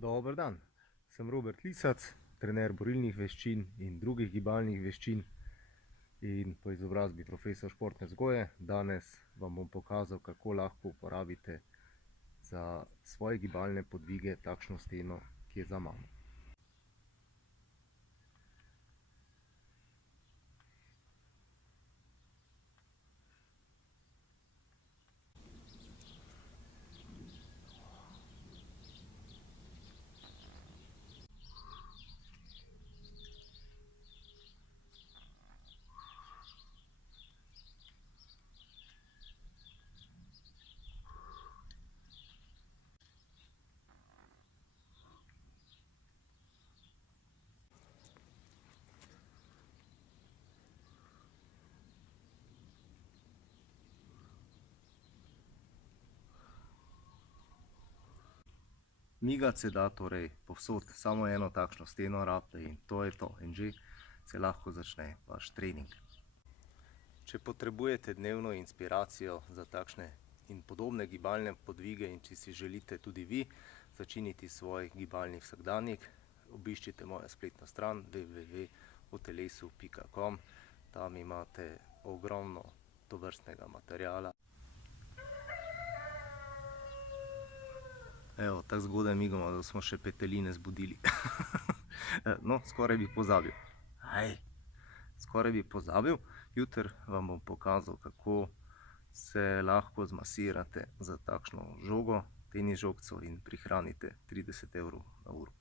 Dober dan, sem Robert Lisac, trener borilnih veščin in drugih gibalnih veščin in po izobrazbi profesor športne vzgoje. Danes vam bom pokazal, kako lahko uporabite za svoje gibalne podvige takšno steno, ki je za mano. Migati se da torej povsod, samo eno takšno steno rabite in to je to. In že se lahko začne vaš trening. Če potrebujete dnevno inspiracijo za takšne in podobne gibalne podvige in če si želite tudi vi začiniti svoj gibalni vsakdanjik, obiščite mojo spletno stran www.otelesu.com. Tam imate ogromno tovrstnega materiala. Evo, tako zgodaj migamo, da smo še peteline zbudili. No, skoraj bi pozabil. Skoraj bi pozabil. Jutri vam bom pokazal, kako se lahko zmasirate za takšno žogo, tenis žogico in prihranite 30 € na uro.